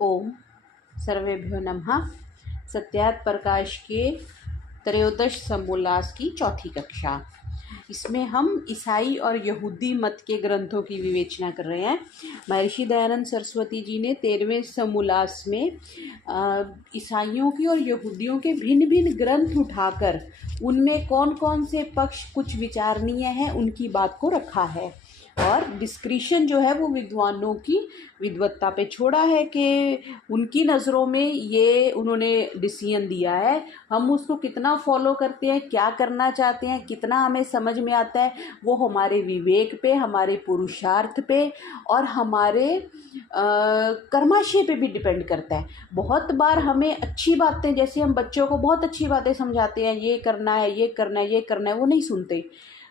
ओम सर्वेभ्यो नमः। सत्यार्थ प्रकाश के त्रयोदश समोल्लास की चौथी कक्षा। इसमें हम ईसाई और यहूदी मत के ग्रंथों की विवेचना कर रहे हैं। महर्षि दयानंद सरस्वती जी ने 13वें समोल्लास में ईसाइयों की और यहूदियों के भिन्न भिन्न ग्रंथ उठाकर उनमें कौन कौन से पक्ष कुछ विचारणीय हैं उनकी बात को रखा है, और डिस्क्रिशन जो है वो विद्वानों की विद्वत्ता पे छोड़ा है कि उनकी नज़रों में ये उन्होंने डिसीजन दिया है। हम उसको कितना फॉलो करते हैं, क्या करना चाहते हैं, कितना हमें समझ में आता है, वो हमारे विवेक पे, हमारे पुरुषार्थ पे और हमारे कर्माशय पे भी डिपेंड करता है। बहुत बार हमें अच्छी बातें, जैसे हम बच्चों को बहुत अच्छी बातें समझाते हैं, ये करना है, ये करना है, ये करना है, वो नहीं सुनते।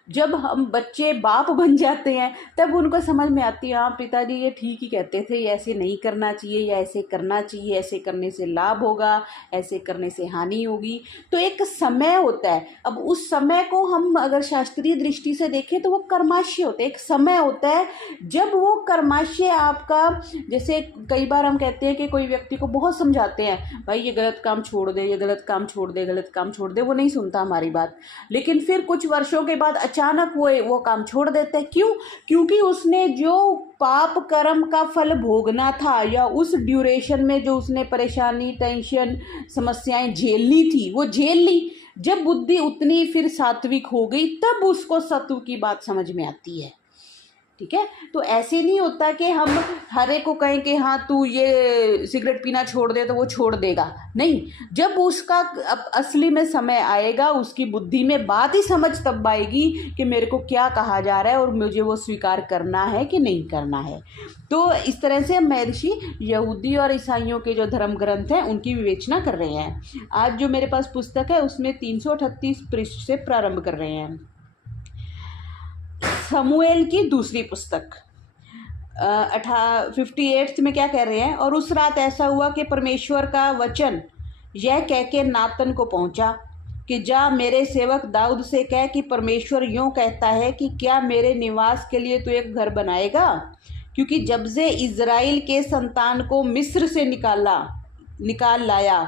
जब हम बच्चे बाप बन जाते हैं तब उनको समझ में आती है, हाँ पिताजी ये ठीक ही कहते थे, ये ऐसे नहीं करना चाहिए या ऐसे करना चाहिए, ऐसे करने से लाभ होगा, ऐसे करने से हानि होगी। तो एक समय होता है। अब उस समय को हम अगर शास्त्रीय दृष्टि से देखें तो वो कर्माशय होता है। एक समय होता है जब वो कर्माशय आपका, जैसे कई बार हम कहते हैं कि कोई व्यक्ति को बहुत समझाते हैं, भाई ये गलत काम छोड़ दे, ये गलत काम छोड़ दे, गलत काम छोड़ दे, वो नहीं सुनता हमारी बात। लेकिन फिर कुछ वर्षों के बाद अचानक वो काम छोड़ देते हैं। क्यों? क्योंकि उसने जो पाप कर्म का फल भोगना था या उस ड्यूरेशन में जो उसने परेशानी, टेंशन, समस्याएं झेलनी थी वो झेल ली। जब बुद्धि उतनी फिर सात्विक हो गई तब उसको सत्व की बात समझ में आती है। ठीक है, तो ऐसे नहीं होता कि हम हर एक को कहें कि हाँ तू ये सिगरेट पीना छोड़ दे तो वो छोड़ देगा। नहीं, जब उसका असली में समय आएगा, उसकी बुद्धि में बात ही समझ तब आएगी कि मेरे को क्या कहा जा रहा है और मुझे वो स्वीकार करना है कि नहीं करना है। तो इस तरह से महर्षि यहूदी और ईसाइयों के जो धर्म ग्रंथ हैं उनकी विवेचना कर रहे हैं। आज जो मेरे पास पुस्तक है उसमें 338 पृष्ठ से प्रारंभ कर रहे हैं। समूएल की दूसरी पुस्तक 58 में क्या कह रहे हैं? और उस रात ऐसा हुआ कि परमेश्वर का वचन यह कह के नातन को पहुंचा कि जा मेरे सेवक दाऊद से कह कि परमेश्वर यूं कहता है कि क्या मेरे निवास के लिए तू एक घर बनाएगा? क्योंकि जब से इज़राइल के संतान को मिस्र से निकाल लाया,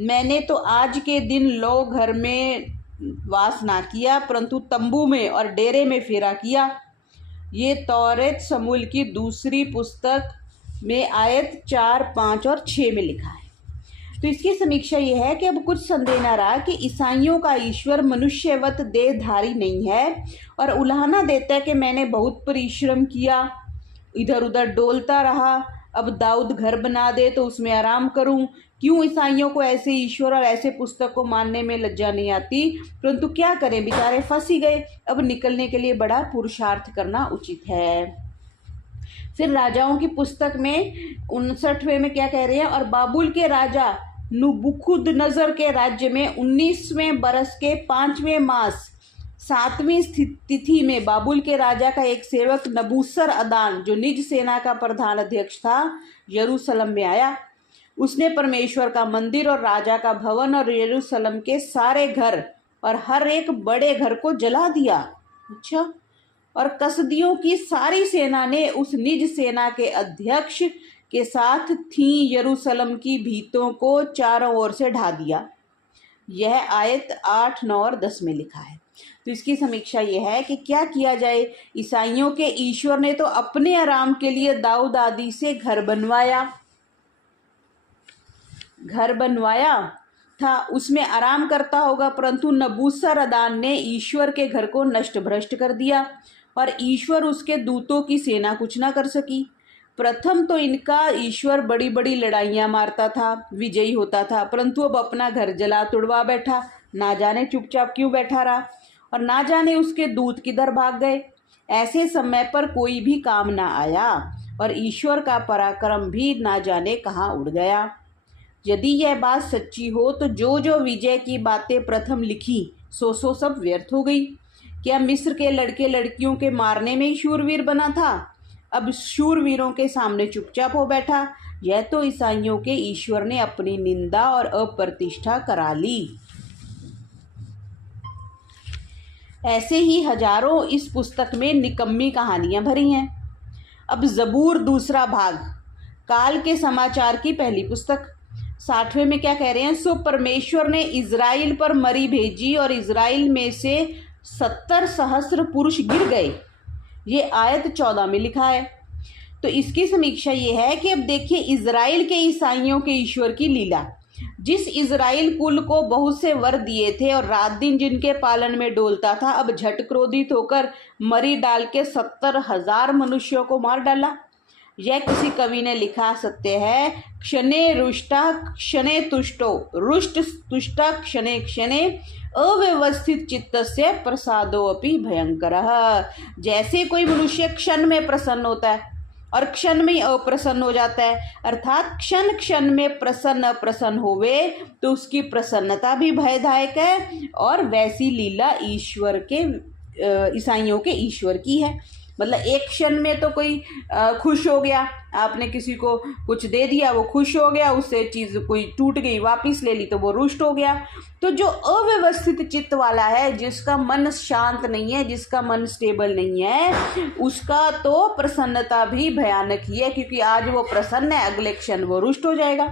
मैंने तो आज के दिन लो घर में वास ना किया, परंतु तंबू में और डेरे में फेरा किया। ये तौरेत समूएल की दूसरी पुस्तक में आयत 4, 5 और 6 में लिखा है। तो इसकी समीक्षा यह है कि अब कुछ संदेह न रहा कि ईसाइयों का ईश्वर मनुष्यवत देहधारी नहीं है और उलाहना देता है कि मैंने बहुत परिश्रम किया, इधर उधर डोलता रहा, अब दाऊद घर बना दे तो उसमें आराम करूं। क्यों ईसाइयों को ऐसे ईश्वर और ऐसे पुस्तक को मानने में लज्जा नहीं आती? परंतु क्या करें, बेचारे फंस ही गए। अब निकलने के लिए बड़ा पुरुषार्थ करना उचित है। फिर राजाओं की पुस्तक में 59वें में क्या कह रहे हैं? और बाबुल के राजा नबूखुदनजर के राज्य में 19वें बरस के 5वें मास 7वीं तिथि में बाबुल के राजा का एक सेवक नबूसर अदान, जो निज सेना का प्रधान अध्यक्ष था, यरूशलेम में आया। उसने परमेश्वर का मंदिर और राजा का भवन और यरूशलेम के सारे घर और हर एक बड़े घर को जला दिया। अच्छा, और कसदियों की सारी सेना ने उस निज सेना के अध्यक्ष के साथ थी यरूशलेम की भीतों को चारों ओर से ढा दिया। यह आयत 8, 9 और 10 में लिखा है। तो इसकी समीक्षा यह है कि क्या किया जाए। ईसाइयों के ईश्वर ने तो अपने आराम के लिए दाऊद आदि से घर बनवाया था, उसमें आराम करता होगा, परंतु नबूसरअदान ने ईश्वर के घर को नष्ट भ्रष्ट कर दिया और ईश्वर उसके दूतों की सेना कुछ ना कर सकी। प्रथम तो इनका ईश्वर बड़ी बड़ी लड़ाइयाँ मारता था, विजयी होता था, परंतु अब अपना घर जला तुड़वा बैठा। ना जाने चुपचाप क्यों बैठा रहा और ना जाने उसके दूत किधर भाग गए। ऐसे समय पर कोई भी काम ना आया और ईश्वर का पराक्रम भी ना जाने कहाँ उड़ गया। यदि यह बात सच्ची हो तो जो जो विजय की बातें प्रथम लिखी सो सब व्यर्थ हो गई। क्या मिस्र के लड़के लड़कियों के मारने में ही शूरवीर बना था? अब शूरवीरों के सामने चुपचाप हो बैठा। यह तो ईसाइयों के ईश्वर ने अपनी निंदा और अप्रतिष्ठा करा ली। ऐसे ही हजारों इस पुस्तक में निकम्मी कहानियां भरी हैं। अब जबूर दूसरा भाग काल के समाचार की पहली पुस्तक। 60वें में क्या कह रहे हैं, सो परमेश्वर ने इज़राइल पर मरी भेजी और इज़राइल में से 70 सहस्त्र पुरुष गिर गए। ये आयत 14 में लिखा है। तो इसकी समीक्षा ये है कि अब देखिए इज़राइल के ईसाइयों के ईश्वर की लीला। जिस इज़राइल कुल को बहुत से वर दिए थे और रात दिन जिनके पालन में डोलता था, अब झट क्रोधित होकर मरी डाल के 70,000 मनुष्यों को मार डाला। यह किसी कवि ने लिखा सत्य है। क्षणे रुष्टा क्षणे तुष्टो, रुष्ट तुष्टा क्षणे क्षणे अव्यवस्थित चित्तस्य प्रसादोऽपि भयंकरः। जैसे कोई मनुष्य क्षण में प्रसन्न होता है और क्षण में अप्रसन्न हो जाता है, अर्थात क्षण क्षण में प्रसन्न अप्रसन्न होवे तो उसकी प्रसन्नता भी भयदायक है। और वैसी लीला ईश्वर के ईसाइयों के ईश्वर की है। मतलब एक क्षण में तो कोई खुश हो गया, आपने किसी को कुछ दे दिया, वो खुश हो गया, उससे चीज़ कोई टूट गई वापस ले ली तो वो रुष्ट हो गया। तो जो अव्यवस्थित चित्त वाला है, जिसका मन शांत नहीं है, जिसका मन स्टेबल नहीं है, उसका तो प्रसन्नता भी भयानक ही है, क्योंकि आज वो प्रसन्न है, अगले क्षण वो रुष्ट हो जाएगा।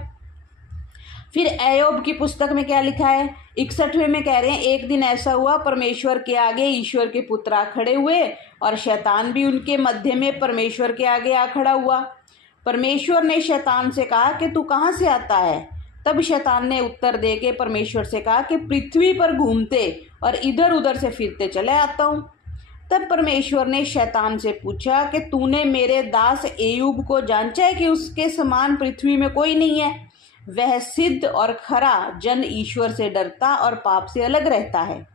फिर अय्यूब की पुस्तक में क्या लिखा है, 61वें में कह रहे हैं, एक दिन ऐसा हुआ परमेश्वर के आगे ईश्वर के पुत्र आ खड़े हुए और शैतान भी उनके मध्य में परमेश्वर के आगे आ खड़ा हुआ। परमेश्वर ने शैतान से कहा कि तू कहाँ से आता है? तब शैतान ने उत्तर दे के परमेश्वर से कहा कि पृथ्वी पर घूमते और इधर उधर से फिरते चले आता हूँ। तब परमेश्वर ने शैतान से पूछा कि तूने मेरे दास अय्यूब को जांचा है कि उसके समान पृथ्वी में कोई नहीं है? वह सिद्ध और खरा जन ईश्वर से डरता और पाप से अलग रहता है।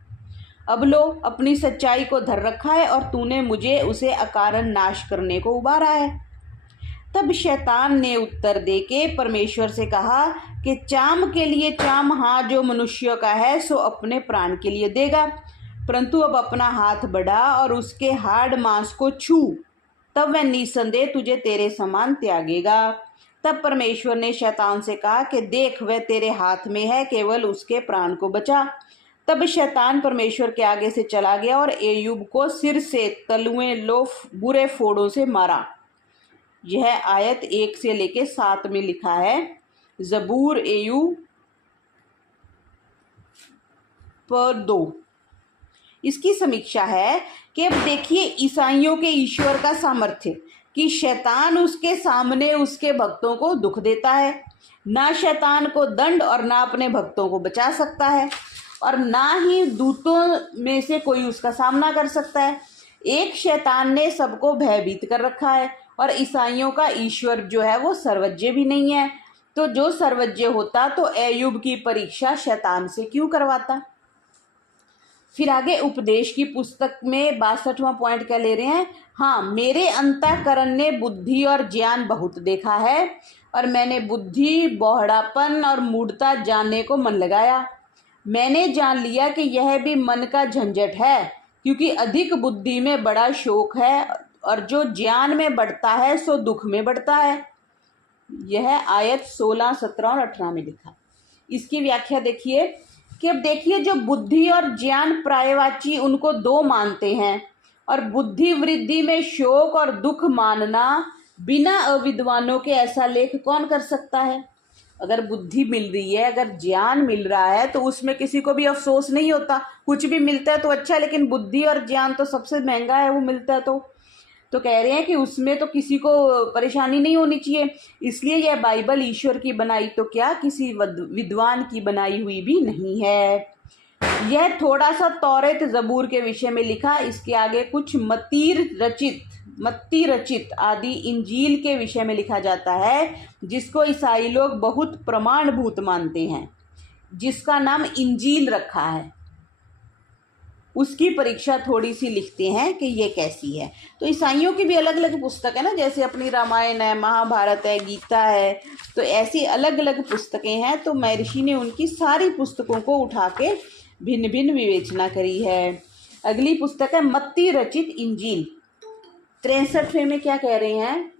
अब लो, अपनी सच्चाई को धर रखा है और तूने मुझे उसे अकारण नाश करने को उबारा है। तब शैतान ने उत्तर देके परमेश्वर से कहा कि चाम के लिए चाम हाँ जो मनुष्य का है सो अपने प्राण के लिए देगा, परंतु अब अपना हाथ बढ़ा और उसके हाड़ मांस को छू, तब वह निसंदेह तुझे तेरे समान त्यागेगा। तब परमेश्वर ने शैतान से कहा कि देख, वह तेरे हाथ में है, केवल उसके प्राण को बचा। तब शैतान परमेश्वर के आगे से चला गया और अय्यूब को सिर से तलुए लो बुरे फोड़ों से मारा। यह आयत 1 से लेके 7 में लिखा है। जबूर अय्यूब पर 2। इसकी समीक्षा है कि अब देखिए ईसाइयों के ईश्वर का सामर्थ्य कि शैतान उसके सामने उसके भक्तों को दुख देता है। ना शैतान को दंड और ना अपने भक्तों को बचा सकता है, और ना ही दूतों में से कोई उसका सामना कर सकता है। एक शैतान ने सबको भयभीत कर रखा है, और ईसाइयों का ईश्वर जो है वो सर्वज्ञ भी नहीं है। तो जो सर्वज्ञ होता तो अय्यूब की परीक्षा शैतान से क्यों करवाता? फिर आगे उपदेश की पुस्तक में 62वां पॉइंट क्या ले रहे हैं, हाँ, मेरे अंतःकरण ने बुद्धि और ज्ञान बहुत देखा है, और मैंने बुद्धि, बौहड़ापन और मूढ़ता जानने को मन लगाया। मैंने जान लिया कि यह भी मन का झंझट है, क्योंकि अधिक बुद्धि में बड़ा शोक है, और जो ज्ञान में बढ़ता है सो दुख में बढ़ता है। यह आयत 16, 17 और 18 में लिखा। इसकी व्याख्या देखिए कि अब देखिए जो बुद्धि और ज्ञान प्रायवाची उनको 2 मानते हैं, और बुद्धि वृद्धि में शोक और दुख मानना बिना अविद्वानों के ऐसा लेख कौन कर सकता है? अगर बुद्धि मिल रही है, अगर ज्ञान मिल रहा है, तो उसमें किसी को भी अफसोस नहीं होता। कुछ भी मिलता है तो अच्छा, लेकिन बुद्धि और ज्ञान तो सबसे महंगा है, वो मिलता है तो कह रहे हैं कि उसमें तो किसी को परेशानी नहीं होनी चाहिए। इसलिए यह बाइबल ईश्वर की बनाई तो क्या, किसी विद्वान की बनाई हुई भी नहीं है। यह थोड़ा सा तौरेत जबूर के विषय में लिखा। इसके आगे कुछ मत्ती रचित आदि इंजील के विषय में लिखा जाता है, जिसको ईसाई लोग बहुत प्रमाणभूत मानते हैं, जिसका नाम इंजील रखा है। उसकी परीक्षा थोड़ी सी लिखते हैं कि ये कैसी है। तो ईसाइयों की भी अलग अलग पुस्तक है ना, जैसे अपनी रामायण है, महाभारत है, गीता है, तो ऐसी अलग अलग पुस्तकें हैं। तो महर्षि ने उनकी सारी पुस्तकों को उठा के भिन्न भिन्न विवेचना करी है। अगली पुस्तक है मत्ती रचित इंजील। 63वें में क्या कह रहे हैं,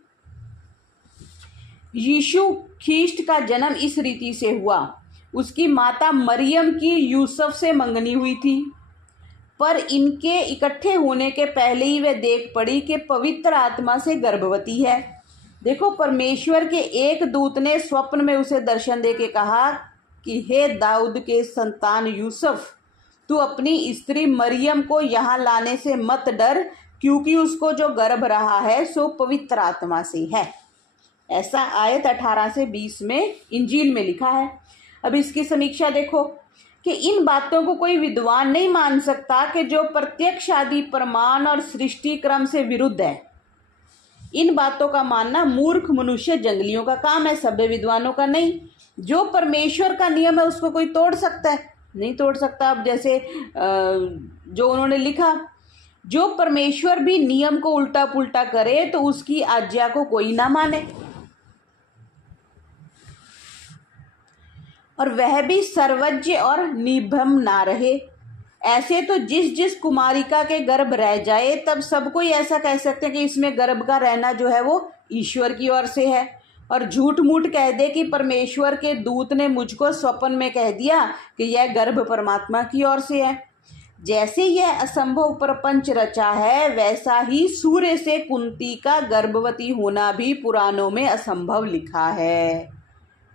यीशु ख्रीष्ट का जन्म इस रीति से हुआ। उसकी माता मरियम की यूसुफ से मंगनी हुई थी, पर इनके इकट्ठे होने के पहले ही वह देख पड़ी कि पवित्र आत्मा से गर्भवती है। देखो, परमेश्वर के एक दूत ने स्वप्न में उसे दर्शन दे के कहा कि हे दाऊद के संतान यूसुफ, तू अपनी स्त्री मरियम को यहाँ लाने से मत डर, क्योंकि उसको जो गर्भ रहा है सो पवित्र आत्मा से है। ऐसा आयत 18 से 20 में इंजील में लिखा है। अब इसकी समीक्षा देखो कि इन बातों को कोई विद्वान नहीं मान सकता कि जो प्रत्यक्ष आदि प्रमाण और सृष्टि क्रम से विरुद्ध है। इन बातों का मानना मूर्ख मनुष्य जंगलियों का काम है, सभ्य विद्वानों का नहीं। जो परमेश्वर का नियम है उसको कोई तोड़ सकता है? नहीं तोड़ सकता। अब जैसे जो उन्होंने लिखा, जो परमेश्वर भी नियम को उल्टा पुल्टा करे तो उसकी आज्ञा को कोई ना माने, और वह भी सर्वज्ञ और निर्भम ना रहे। ऐसे तो जिस जिस कुमारिका के गर्भ रह जाए तब सब कोई ऐसा कह सकते हैं कि इसमें गर्भ का रहना जो है वो ईश्वर की ओर से है, और झूठ मूठ कह दे कि परमेश्वर के दूत ने मुझको स्वप्न में कह दिया कि यह गर्भ परमात्मा की ओर से है। जैसे यह असंभव प्रपंच रचा है, वैसा ही सूर्य से कुंती का गर्भवती होना भी पुराणों में असंभव लिखा है।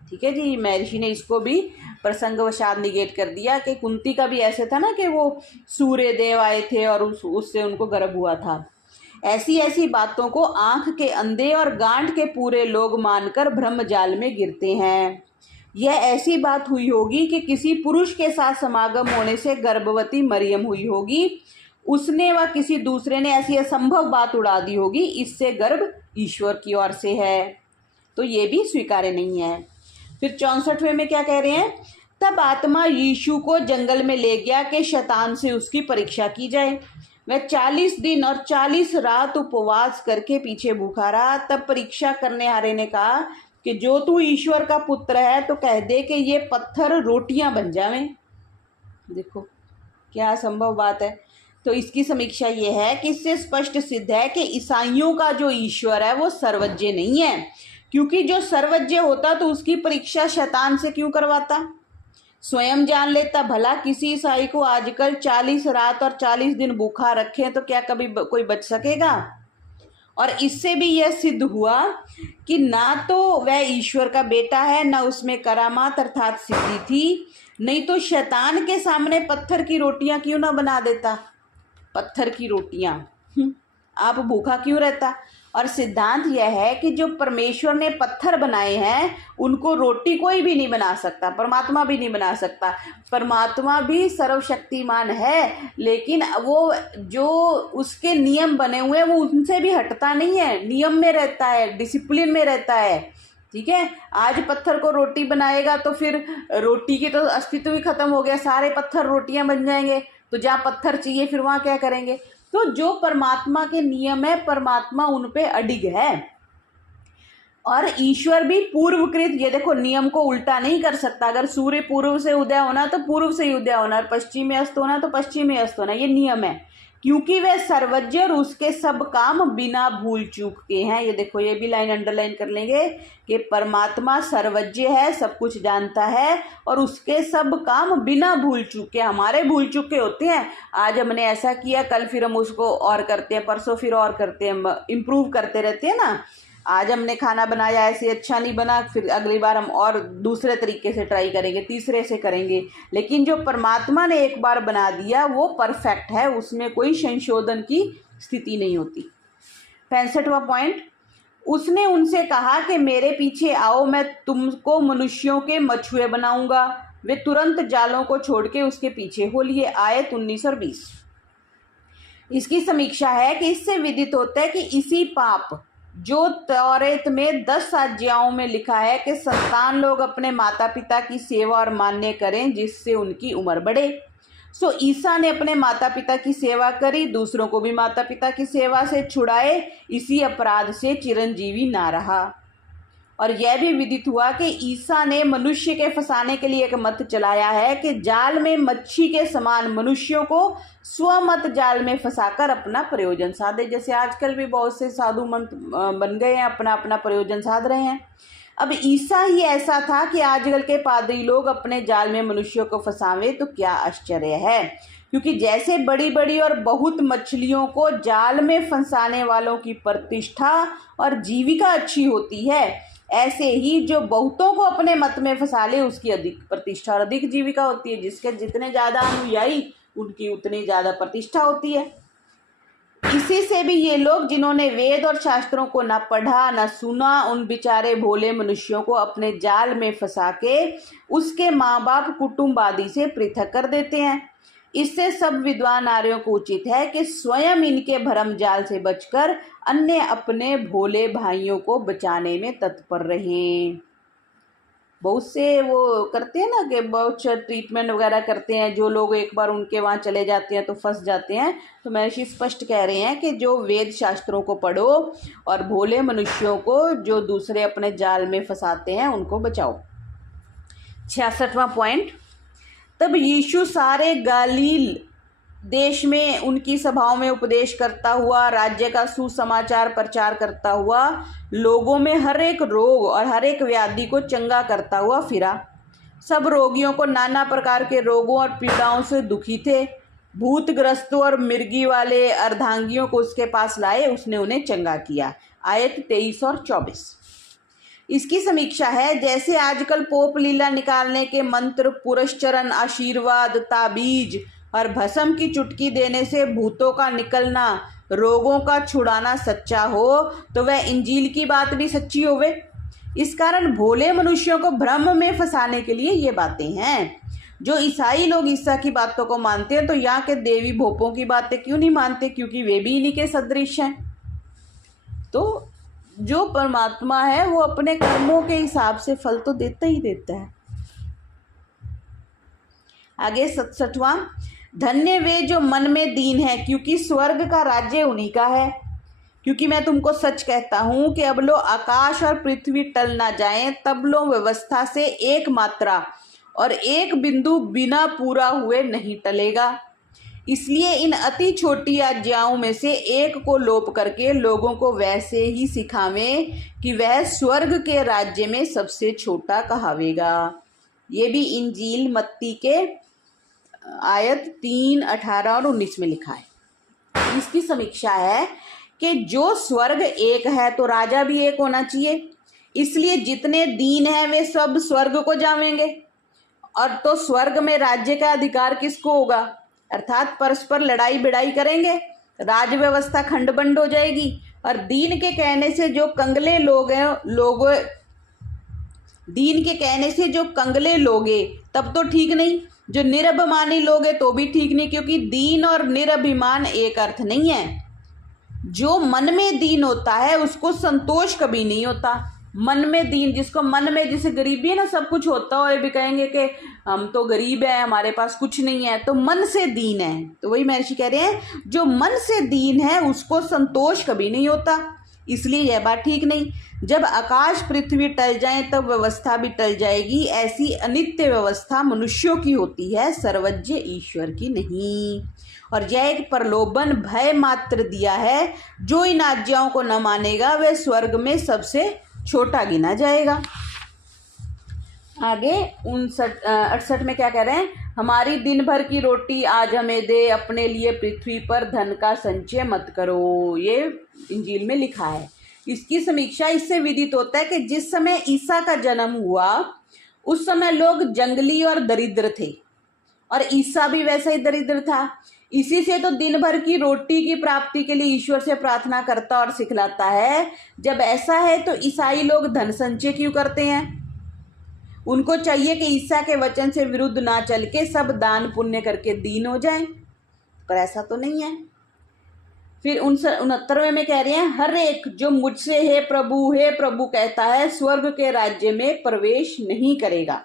ठीक है जी, महर्षि ने इसको भी प्रसंगवशात निगेट कर दिया कि कुंती का भी ऐसे था ना कि वो सूर्य देव आए थे और उससे उनको गर्भ हुआ था। ऐसी ऐसी बातों को आंख के अंधे और गांठ के पूरे लोग मानकर ब्रह्म जाल में गिरते हैं। यह ऐसी बात हुई होगी कि किसी पुरुष के साथ समागम होने से गर्भवती मरियम हुई होगी, उसने व किसी दूसरे ने ऐसी असंभव बात उड़ा दी होगी, इससे गर्भ ईश्वर की ओर से है, तो ये भी स्वीकार्य नहीं है। फिर 64वें में क्या कह रहे हैं, तब आत्मा यीशु को जंगल में ले गया कि शैतान से उसकी परीक्षा की जाए। वह 40 दिन और 40 रात उपवास करके पीछे भूखा रहा। तब परीक्षा करने हारे ने कहा कि जो तू ईश्वर का पुत्र है तो कह दे कि ये पत्थर रोटियां बन जावें। देखो क्या असंभव बात है। तो इसकी समीक्षा ये है कि इससे स्पष्ट सिद्ध है कि ईसाइयों का जो ईश्वर है वो सर्वज्ञ नहीं है, क्योंकि जो सर्वज्ञ होता तो उसकी परीक्षा शैतान से क्यों करवाता। स्वयं जान लेता। भला किसी ईसाई को आजकल 40 रात और 40 दिन भूखा रखें तो क्या कभी कोई बच सकेगा। और इससे भी यह सिद्ध हुआ कि ना तो वह ईश्वर का बेटा है, ना उसमें करामात अर्थात सिद्धि थी। नहीं तो शैतान के सामने पत्थर की रोटियां क्यों ना बना देता। पत्थर की रोटियां, आप भूखा क्यों रहता। और सिद्धांत यह है कि जो परमेश्वर ने पत्थर बनाए हैं उनको रोटी कोई भी नहीं बना सकता, परमात्मा भी नहीं बना सकता। परमात्मा भी सर्वशक्तिमान है, लेकिन वो जो उसके नियम बने हुए हैं वो उनसे भी हटता नहीं है, नियम में रहता है, डिसिप्लिन में रहता है। ठीक है, आज पत्थर को रोटी बनाएगा तो फिर रोटी की तो अस्तित्व ही खत्म हो गया, सारे पत्थर रोटियां बन जाएंगे। तो जहाँ पत्थर चाहिए फिर वहाँ क्या करेंगे। तो जो परमात्मा के नियम है, परमात्मा उन पे अडिग है। और ईश्वर भी पूर्वकृत, ये देखो नियम को उल्टा नहीं कर सकता। अगर सूर्य पूर्व से उदय होना तो पूर्व से ही उदय होना, और पश्चिम में अस्त होना तो पश्चिम में अस्त होना, ये नियम है। क्योंकि वह सर्वज्ञ और उसके सब काम बिना भूल चूक के हैं। ये देखो, ये भी लाइन अंडरलाइन कर लेंगे कि परमात्मा सर्वज्ञ है, सब कुछ जानता है, और उसके सब काम बिना भूल चूक के। हमारे भूल चूक के होते हैं, आज हमने ऐसा किया, कल फिर हम उसको और करते हैं, परसों फिर और करते हैं, इम्प्रूव करते रहते हैं ना। आज हमने खाना बनाया, ऐसे अच्छा नहीं बना, फिर अगली बार हम और दूसरे तरीके से ट्राई करेंगे, तीसरे से करेंगे। लेकिन जो परमात्मा ने एक बार बना दिया वो परफेक्ट है, उसमें कोई संशोधन की स्थिति नहीं होती। 65वां पॉइंट, उसने उनसे कहा कि मेरे पीछे आओ, मैं तुमको मनुष्यों के मछुए बनाऊंगा। वे तुरंत जालों को छोड़ के उसके पीछे हो लिए। आयत 19 और 20। इसकी समीक्षा है कि इससे विदित होता है कि इसी पाप जो तौरेत में 10 आज्ञाओं में लिखा है कि संतान लोग अपने माता पिता की सेवा और मान्य करें जिससे उनकी उम्र बढ़े। सो ईसा ने अपने माता पिता की सेवा करी, दूसरों को भी माता पिता की सेवा से छुड़ाए, इसी अपराध से चिरंजीवी ना रहा। और यह भी विदित हुआ कि ईसा ने मनुष्य के फंसाने के लिए एक मत चलाया है कि जाल में मच्छी के समान मनुष्यों को स्वमत जाल में फंसाकर अपना प्रयोजन साधे। जैसे आजकल भी बहुत से साधु मंत बन गए हैं, अपना अपना प्रयोजन साध रहे हैं। अब ईसा ही ऐसा था कि आजकल के पादरी लोग अपने जाल में मनुष्यों को फंसावे, तो क्या आश्चर्य है। क्योंकि जैसे बड़ी बड़ी और बहुत मछलियों को जाल में फंसाने वालों की प्रतिष्ठा और जीविका अच्छी होती है, ऐसे ही जो बहुतों को अपने मत में फंसा ले उसकी अधिक प्रतिष्ठा और अधिक जीविका होती है। जिसके जितने ज़्यादा अनुयायी उनकी उतनी ज़्यादा प्रतिष्ठा होती है। इसी से भी ये लोग जिन्होंने वेद और शास्त्रों को न पढ़ा न सुना, उन बेचारे भोले मनुष्यों को अपने जाल में फंसा के उसके माँ बाप कुटुंब आदि से पृथक कर देते हैं। इससे सब विद्वान नारियों को उचित है कि स्वयं इनके भरम जाल से बचकर अन्य अपने भोले भाइयों को बचाने में तत्पर रहें। बहुत से वो करते हैं ना कि बहुत से ट्रीटमेंट वगैरह करते हैं, जो लोग एक बार उनके वहाँ चले जाते हैं तो फंस जाते हैं। तो महर्षि स्पष्ट कह रहे हैं कि जो वेद शास्त्रों को पढ़ो और भोले मनुष्यों को जो दूसरे अपने जाल में फंसाते हैं उनको बचाओ। 66वां पॉइंट, तब यीशु सारे गलील देश में उनकी सभाओं में उपदेश करता हुआ, राज्य का सुसमाचार प्रचार करता हुआ, लोगों में हर एक रोग और हर एक व्याधि को चंगा करता हुआ फिरा। सब रोगियों को नाना प्रकार के रोगों और पीड़ाओं से दुखी थे, भूतग्रस्तों और मिर्गी वाले अर्धांगियों को उसके पास लाए, उसने उन्हें चंगा किया। आयत 23 और 24। इसकी समीक्षा है, जैसे आजकल पोप लीला निकालने के मंत्र, पुरस्चरण, आशीर्वाद, ताबीज और भस्म की चुटकी देने से भूतों का निकलना, रोगों का छुड़ाना सच्चा हो, तो वह इंजील की बात भी सच्ची होवे। इस कारण भोले मनुष्यों को भ्रम में फंसाने के लिए ये बातें हैं। जो ईसाई लोग ईसा की बातों को मानते हैं तो यहाँ के देवी भोपों की बातें क्यों नहीं मानते? क्योंकि वे भी इन्हीं के सदृश हैं। तो जो परमात्मा है वो अपने कर्मों के हिसाब से फल तो देता ही देता है। आगे 67वां, धन्य वे जो मन में दीन है, क्योंकि स्वर्ग का राज्य उन्हीं का है। क्योंकि मैं तुमको सच कहता हूं कि अब लो आकाश और पृथ्वी टल ना जाएं, तब लो व्यवस्था से एक मात्रा और एक बिंदु बिना पूरा हुए नहीं टलेगा। इसलिए इन अति छोटी आज्ञाओं में से एक को लोप करके लोगों को वैसे ही सिखावें कि वह स्वर्ग के राज्य में सबसे छोटा कहावेगा। ये भी इंजील मत्ती के आयत 3, 18 और 19 में लिखा है। इसकी समीक्षा है कि जो स्वर्ग एक है तो राजा भी एक होना चाहिए। इसलिए जितने दीन हैं वे सब स्वर्ग को जावेंगे, और तो स्वर्ग में राज्य का अधिकार किसको होगा? अर्थात परस्पर लड़ाई भिड़ाई करेंगे, राज व्यवस्था खंड-बंड हो जाएगी। और दीन के कहने से जो कंगले लोग हैं तब तो ठीक नहीं, जो निरभिमानी लोग हैं तो भी ठीक नहीं, क्योंकि दीन और निरभिमान एक अर्थ नहीं है। जो मन में दीन होता है उसको संतोष कभी नहीं होता। मन में दीन, जिसको मन में, जैसे गरीबी है ना, सब कुछ होता हो, ये भी कहेंगे कि हम तो गरीब हैं, हमारे पास कुछ नहीं है, तो मन से दीन है। तो वही महर्षि कह रहे हैं, जो मन से दीन है उसको संतोष कभी नहीं होता। इसलिए यह बात ठीक नहीं। जब आकाश पृथ्वी टल जाए तब व्यवस्था भी टल जाएगी। ऐसी अनित्य व्यवस्था मनुष्यों की होती है, सर्वज्ञ ईश्वर की नहीं। और यह एक प्रलोभन भय मात्र दिया है, जो इन आज्ञाओं को न मानेगा वह स्वर्ग में सबसे छोटा गिना जाएगा। आगे 68 में क्या कह रहे हैं? हमारी दिन भर की रोटी आज हमें दे, अपने लिए पृथ्वी पर धन का संचय मत करो। ये इंजील में लिखा है। इसकी समीक्षा इससे विदित होता है कि जिस समय ईसा का जन्म हुआ उस समय लोग जंगली और दरिद्र थे, और ईसा भी वैसा ही दरिद्र था। इसी से तो दिन भर की रोटी की प्राप्ति के लिए ईश्वर से प्रार्थना करता और सिखलाता है। जब ऐसा है तो ईसाई लोग धन संचय क्यों करते हैं? उनको चाहिए कि ईसा के वचन से विरुद्ध ना चल के सब दान पुण्य करके दीन हो जाएं, पर ऐसा तो नहीं है। फिर 69वें में कह रहे हैं, हर एक जो मुझसे हे प्रभु कहता है स्वर्ग के राज्य में प्रवेश नहीं करेगा।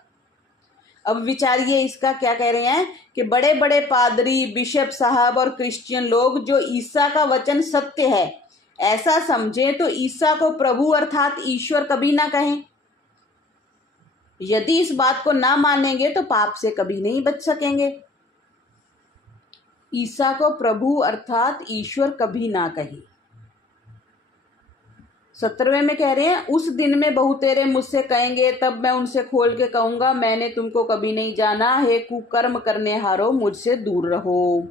अब विचारिए इसका क्या कह रहे हैं कि बड़े बड़े पादरी, बिशप साहब और क्रिश्चियन लोग जो ईसा का वचन सत्य है ऐसा समझें तो ईसा को प्रभु अर्थात ईश्वर कभी ना कहें। यदि इस बात को ना मानेंगे तो पाप से कभी नहीं बच सकेंगे। ईसा को प्रभु अर्थात ईश्वर कभी ना कहें। 17वें में कह रहे हैं, उस दिन में बहुतेरे मुझसे कहेंगे, तब मैं उनसे खोल के कहूंगा, मैंने तुमको कभी नहीं जाना, हे कुकर्म करने हारो, मुझसे दूर रहो।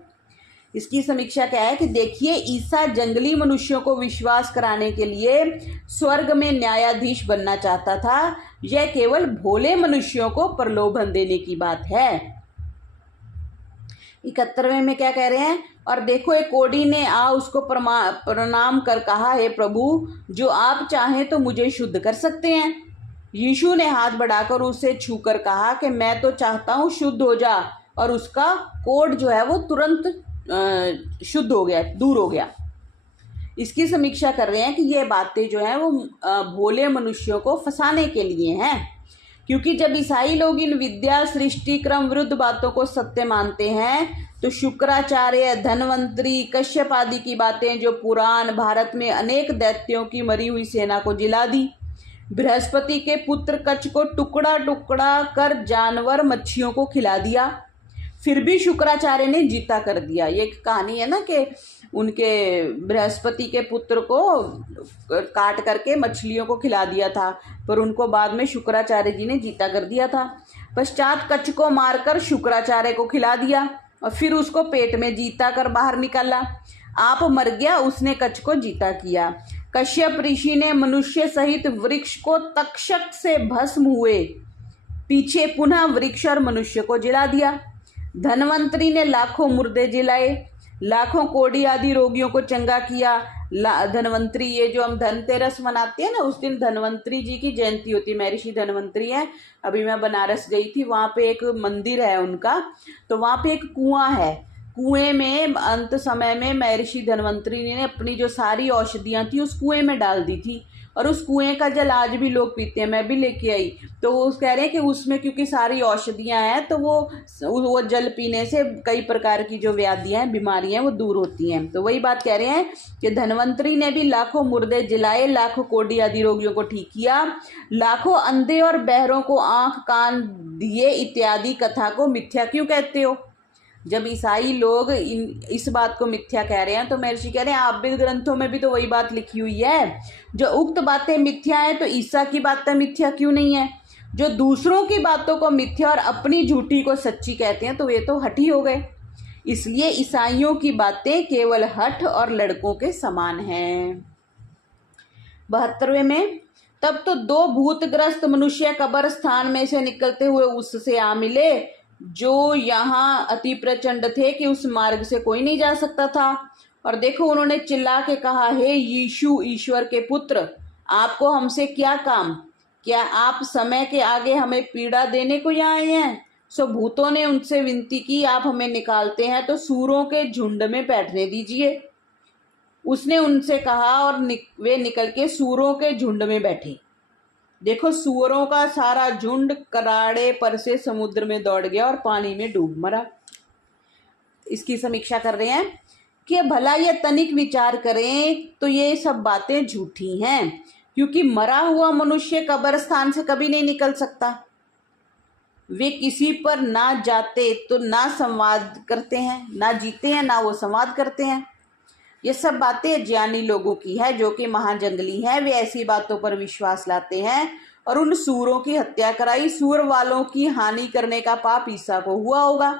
इसकी समीक्षा क्या है कि देखिए, ईसा जंगली मनुष्यों को विश्वास कराने के लिए स्वर्ग में न्यायाधीश बनना चाहता था। यह केवल भोले मनुष्यों को प्रलोभन देने की बात है। 71वें में क्या कह रहे हैं, और देखो एक कोढ़ी ने आ उसको प्रणाम कर कहा, हे प्रभु, जो आप चाहें तो मुझे शुद्ध कर सकते हैं। यीशु ने हाथ बढ़ाकर उसे छूकर कहा कि मैं तो चाहता हूँ, शुद्ध हो जा। और उसका कोढ़ जो है वो तुरंत शुद्ध हो गया, दूर हो गया। इसकी समीक्षा कर रहे हैं कि ये बातें जो हैं वो भोले मनुष्यों को फंसाने के लिए हैं, क्योंकि जब ईसाई लोग इन विद्या सृष्टि क्रम विरुद्ध बातों को सत्य मानते हैं तो शुक्राचार्य, धन्वंतरी, कश्यप आदि की बातें जो पुराण भारत में अनेक दैत्यों की मरी हुई सेना को जिला दी, बृहस्पति के पुत्र कच्छ को टुकड़ा टुकड़ा कर जानवर मच्छियों को खिला दिया, फिर भी शुक्राचार्य ने जीता कर दिया। ये कहानी है ना कि उनके बृहस्पति के पुत्र को काट करके मछलियों को खिला दिया था, पर उनको बाद में शुक्राचार्य जी ने जीता कर दिया था। पश्चात कच्छ को मारकर शुक्राचार्य को खिला दिया और फिर उसको पेट में जीता कर बाहर निकाला। आप मर गया, उसने कच्छ को जीता किया। कश्यप ऋषि ने मनुष्य सहित वृक्ष को तक्षक से भस्म हुए पीछे पुनः वृक्ष और मनुष्य को जिला दिया। धन्वंतरी ने लाखों मुर्दे जिलाए, लाखों कोढ़ी आदि रोगियों को चंगा किया। धन्वंतरी, ये जो हम धनतेरस मनाते हैं ना, उस दिन धन्वंतरी जी की जयंती होती है। महर्षि धन्वंतरी है। अभी मैं बनारस गई थी, वहाँ पे एक मंदिर है उनका, तो वहाँ पे एक कुआं है। कुएं में अंत समय में महर्षि धन्वंतरी ने अपनी जो सारी औषधियाँ थी उस कुएं में डाल दी थी, और उस कुएं का जल आज भी लोग पीते हैं। मैं भी लेके आई, तो वो कह रहे हैं कि उसमें क्योंकि सारी औषधियाँ हैं तो वो जल पीने से कई प्रकार की जो व्याधियाँ हैं, बीमारियाँ हैं, वो दूर होती हैं। तो वही बात कह रहे हैं कि धन्वंतरी ने भी लाखों मुर्दे जिलाए, लाखों कोढ़ी आदि रोगियों को ठीक किया, लाखों अंधे और बहरों को आंख कान दिए इत्यादि कथा को मिथ्या क्यों कहते हो? जब ईसाई लोग इस बात को मिथ्या कह रहे हैं तो महर्षि कह रहे हैं आप भी ग्रंथों में भी तो वही बात लिखी हुई है। जो उक्त बातें मिथ्या है तो ईसा की बातें मिथ्या क्यों नहीं है? जो दूसरों की बातों को मिथ्या और अपनी झूठी को सच्ची कहते हैं तो वे तो हठ ही हो गए। इसलिए ईसाइयों की बातें केवल हठ और लड़कों के समान हैं। 72वें में, तब तो दो भूतग्रस्त मनुष्य कब्र स्थान में से निकलते हुए उससे आ मिले, जो यहाँ अति प्रचंड थे कि उस मार्ग से कोई नहीं जा सकता था। और देखो उन्होंने चिल्ला के कहा, हे यीशु, ईश्वर के पुत्र, आपको हमसे क्या काम? क्या आप समय के आगे हमें पीड़ा देने को यहाँ आए हैं? सो भूतों ने उनसे विनती की, आप हमें निकालते हैं तो सूरों के झुंड में बैठने दीजिए। उसने उनसे कहा और वे निकल के सूरों के झुंड में बैठे। देखो सूअरों का सारा झुंड कराड़े पर से समुद्र में दौड़ गया और पानी में डूब मरा। इसकी समीक्षा कर रहे हैं कि भला ये तनिक विचार करें तो ये सब बातें झूठी हैं, क्योंकि मरा हुआ मनुष्य कब्रिस्तान से कभी नहीं निकल सकता। वे किसी पर ना जाते तो ना संवाद करते हैं, ना जीते हैं, ना वो संवाद करते हैं। ये सब बातें ज्ञानी लोगों की है जो कि महाजंगली हैं। वे ऐसी बातों पर विश्वास लाते हैं और उन सूरों की हत्या कराई। सूर वालों की हानि करने का पाप ईसा को हुआ होगा,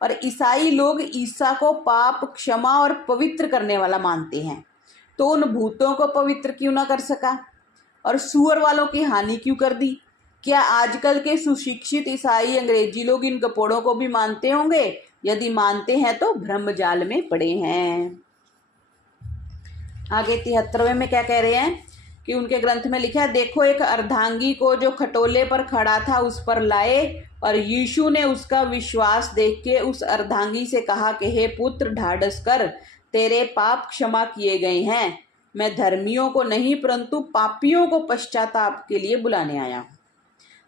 और ईसाई लोग ईसा को पाप क्षमा और पवित्र करने वाला मानते हैं, तो उन भूतों को पवित्र क्यों ना कर सका और सूअर वालों की हानि क्यों कर दी? क्या आजकल के सुशिक्षित ईसाई अंग्रेजी लोग इन कपोड़ों को भी मानते होंगे? यदि मानते हैं तो ब्रह्म जाल में पड़े हैं। आगे 73वें में क्या कह रहे हैं कि उनके ग्रंथ में लिखा है, देखो एक अर्धांगी को जो खटोले पर खड़ा था उस पर लाए, और यीशु ने उसका विश्वास देख के उस अर्धांगी से कहा कि हे पुत्र, ढाढ़स कर, तेरे पाप क्षमा किए गए हैं। मैं धर्मियों को नहीं परंतु पापियों को पश्चाताप के लिए बुलाने आया हूँ।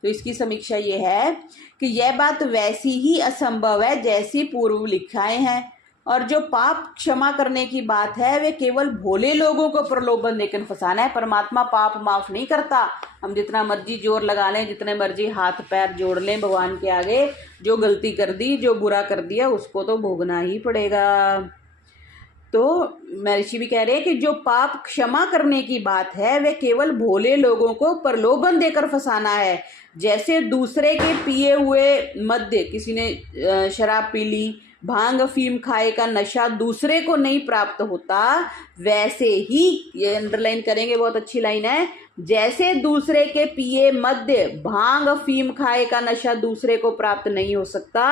तो इसकी समीक्षा ये है कि यह बात वैसी ही असंभव है जैसी पूर्व लिखाएं हैं, और जो पाप क्षमा करने की बात है वे केवल भोले लोगों को प्रलोभन देकर फंसाना है। परमात्मा पाप माफ नहीं करता। हम जितना मर्जी जोर लगा लें, जितने मर्जी हाथ पैर जोड़ लें भगवान के आगे, जो गलती कर दी, जो बुरा कर दिया, उसको तो भोगना ही पड़ेगा। तो महर्षि भी कह रहे हैं कि जो पाप क्षमा करने की बात है वह केवल भोले लोगों को प्रलोभन देकर फंसाना है। जैसे दूसरे के पिए हुए मद्य, किसी ने शराब पी ली, भांग अफीम खाए का नशा दूसरे को नहीं प्राप्त होता, वैसे ही, ये अंडरलाइन करेंगे, बहुत अच्छी लाइन है, जैसे दूसरे के पिए मद्य भांग अफीम खाए का नशा दूसरे को प्राप्त नहीं हो सकता,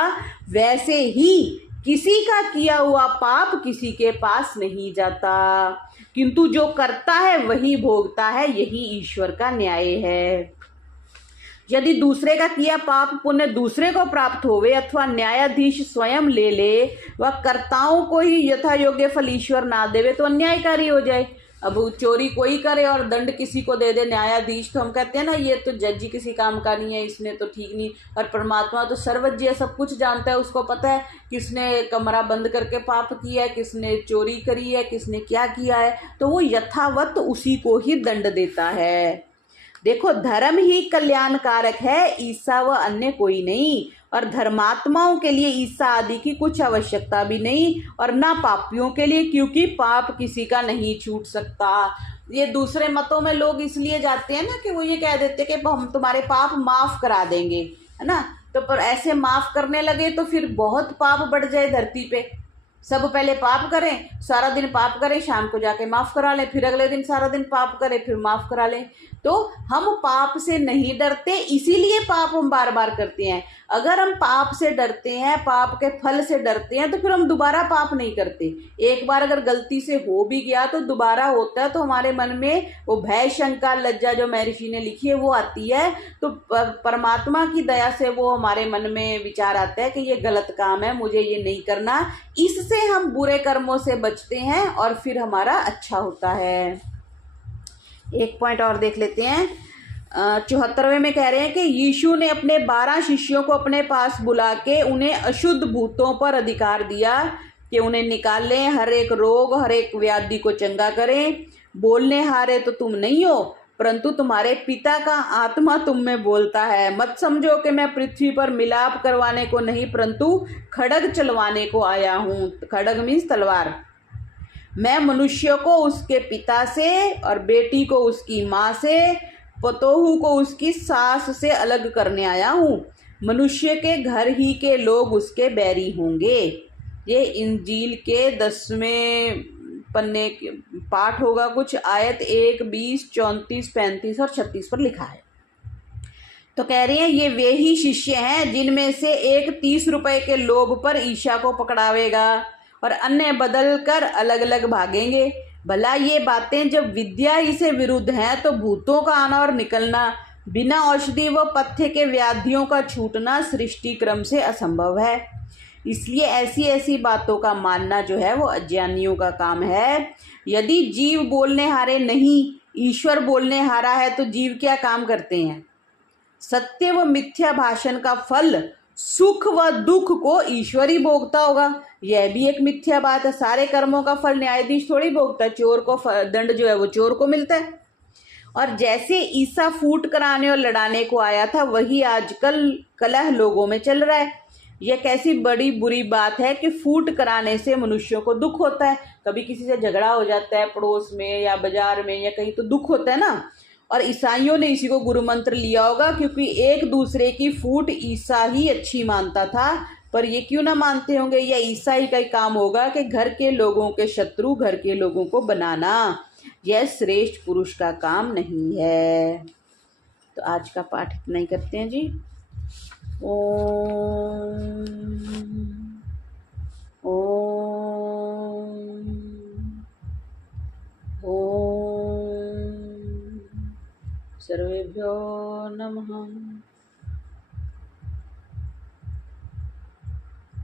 वैसे ही किसी का किया हुआ पाप किसी के पास नहीं जाता, किंतु जो करता है वही भोगता है, यही ईश्वर का न्याय है। यदि दूसरे का किया पाप पुण्य दूसरे को प्राप्त होवे अथवा न्यायाधीश स्वयं ले ले, वह कर्ताओं को ही यथा योग्य फल ईश्वर ना देवे तो अन्यायकारी हो जाए। अब चोरी कोई करे और दंड किसी को दे दे न्यायाधीश, तो हम कहते हैं ना ये तो जज ही किसी काम का नहीं है, इसने तो ठीक नहीं। और परमात्मा तो सर्वज्ञ है, सब कुछ जानता है, उसको पता है किसने कमरा बंद करके पाप किया है, किसने चोरी करी है, किसने क्या किया है, तो वो यथावत उसी को ही दंड देता है। देखो, धर्म ही कल्याणकारक है, ईसा व अन्य कोई नहीं, और धर्मात्माओं के लिए ईसा आदि की कुछ आवश्यकता भी नहीं, और ना पापियों के लिए, क्योंकि पाप किसी का नहीं छूट सकता। ये दूसरे मतों में लोग इसलिए जाते हैं ना कि वो ये कह देते कि हम तुम्हारे पाप माफ करा देंगे, है ना। तो पर ऐसे माफ करने लगे तो फिर बहुत पाप बढ़ जाए धरती पे। सब पहले पाप करें, सारा दिन पाप करें, शाम को जाके माफ़ करा लें, फिर अगले दिन सारा दिन पाप करें, फिर माफ़ करा लें। तो हम पाप से नहीं डरते, इसीलिए पाप हम बार बार करते हैं। अगर हम पाप से डरते हैं, पाप के फल से डरते हैं, तो फिर हम दोबारा पाप नहीं करते। एक बार अगर गलती से हो भी गया तो दोबारा होता है, तो हमारे मन में वो भय शंका लज्जा जो महर्षि ने लिखी है वो आती है। तो परमात्मा की दया से वो हमारे मन में विचार आता है कि ये गलत काम है, मुझे ये नहीं करना। इससे हम बुरे कर्मों से बचते हैं और फिर हमारा अच्छा होता है। एक पॉइंट और देख लेते हैं। 74वें में कह रहे हैं कि यीशु ने अपने 12 शिष्यों को अपने पास बुला के उन्हें अशुद्ध भूतों पर अधिकार दिया कि उन्हें निकालें, हर एक रोग, हर एक व्याधि को चंगा करें। बोलने हारे तो तुम नहीं हो, परंतु तुम्हारे पिता का आत्मा तुम में बोलता है। मत समझो कि मैं पृथ्वी पर मिलाप करवाने को नहीं, परंतु खड्ग चलवाने को आया हूँ। खड्ग मीन्स तलवार। मैं मनुष्य को उसके पिता से और बेटी को उसकी माँ से, पतोहू को उसकी सास से अलग करने आया हूँ। मनुष्य के घर ही के लोग उसके बैरी होंगे। ये इंजील के 10वें पन्ने पाठ होगा, कुछ आयत 1, 20, 34, 35 और 36 पर लिखा है। तो कह रही हैं ये वे ही शिष्य हैं जिनमें से एक 30 रुपए के लोभ पर ईशा को पकड़ावेगा और अन्य बदल कर अलग अलग भागेंगे। भला ये बातें जब विद्या ही से विरुद्ध हैं, तो भूतों का आना और निकलना, बिना औषधि व पथ्य के व्याधियों का छूटना सृष्टि क्रम से असंभव है। इसलिए ऐसी ऐसी बातों का मानना जो है वो अज्ञानियों का काम है। यदि जीव बोलने हारे नहीं, ईश्वर बोलने हारा है, तो जीव क्या काम करते हैं? सत्य व मिथ्या भाषण का फल, सुख व दुख को ईश्वर ही भोगता होगा। यह भी एक मिथ्या बात है। सारे कर्मों का फल न्यायाधीश थोड़ी भोगता है। चोर को दंड जो है वो चोर को मिलता है। और जैसे ईसा फूट कराने और लड़ाने को आया था, वही आजकल कलह लोगों में चल रहा है। यह कैसी बड़ी बुरी बात है कि फूट कराने से मनुष्यों को दुख होता है। कभी किसी से झगड़ा हो जाता है पड़ोस में या बाजार में या कहीं, तो दुख होता है ना। और ईसाइयों ने इसी को गुरु मंत्र लिया होगा, क्योंकि एक दूसरे की फूट ईसा ही अच्छी मानता था। पर ये क्यों ना मानते होंगे? यह ईसाई का ही काम होगा कि घर के लोगों के शत्रु घर के लोगों को बनाना। यह श्रेष्ठ पुरुष का काम नहीं है। तो आज का पाठ इतना ही करते हैं जी। ओम ओम ओम। सर्वेभ्यो नमः।